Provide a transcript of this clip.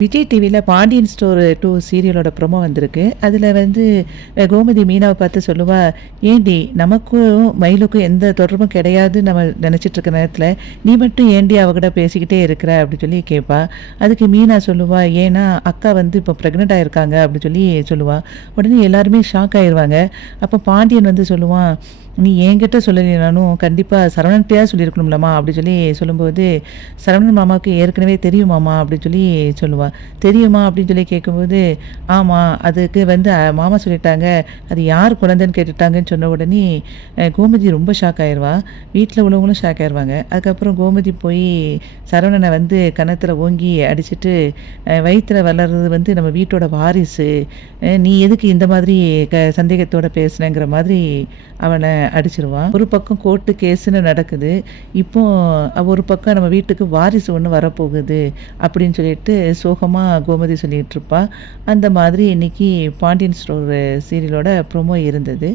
விஜய் டிவில Pandian store 2 சீரியலோட promo வந்திருக்கு. அதில வந்து கோமதி மீனாவ பார்த்து சொல்லுவா, "ஏன்டி நமக்கும் மயிலுக்கும் எந்த தொடர்பும் கிடையாதுன்னு நம்ம நினச்சிட்டு இருக்க நேரத்தில, நீ மட்டும் ஏன்டி அவ கூட பேசிக்கிட்டே இருக்கிற?" அப்படி சொல்லி கேட்பா. அதுக்கு மீனா சொல்லுவா, "ஏன்னா அக்கா வந்து இப்போ பிரெக்னன்ட் ஆயிருக்காங்க" அப்படி சொல்லி சொல்லுவா. உடனே எல்லாருமே ஷாக் ஆயிருவாங்க. அப்போ பாண்டியன் வந்து சொல்லுவான், "நீ என்கிட்ட சொல்லலைனாலும் கண்டிப்பா சரவணன்ட்டயாவது சொல்லியிருக்கணும்லம்மா" அப்படி சொல்லி சொல்லும்போது, "சரவணன் மாமாவுக்கு ஏற்கனவே தெரியும் மாமா" அப்படின்னு சொல்லி சொல்லுவா. "தெரியுமா?" அப்படின்னு சொல்லி கேட்கும்போது, "ஆமா, அதுக்கு வந்து மாமா சொல்லிட்டாங்க. அது யார் குழந்தைன்னு கேட்டுட்டாங்கன்னு" சொன்ன உடனே கோமதி ரொம்ப ஷாக் ஆயிருவா. வீட்ல உள்ளவங்களும் ஷாக் ஆயிருவாங்க. அதுக்கப்புறம் கோமதி போய் சரவணன வந்து கன்னத்துல ஓங்கி அடிச்சுட்டு, "வயித்துல வளர்றது வந்து நம்ம வீட்டோட வாரிசு. நீ எதுக்கு இந்த மாதிரி சந்தேகத்தோட பேசுனங்கிற" மாதிரி அவன அடிச்சிருவா. ஒரு பக்கம் கோர்ட்டு கேஸுன்னு நடக்குது. இப்போ ஒரு பக்கம் நம்ம வீட்டுக்கு வாரிசு ஒண்ணு வரப்போகுது அப்படின்னு சொல்லிட்டு சோகமா கோமதி சொல்லிட்டு இருப்பா. அந்த மாதிரி இன்னைக்கு பாண்டியன் ஸ்டோர் சீரியலோட ப்ரோமோ இருந்தது.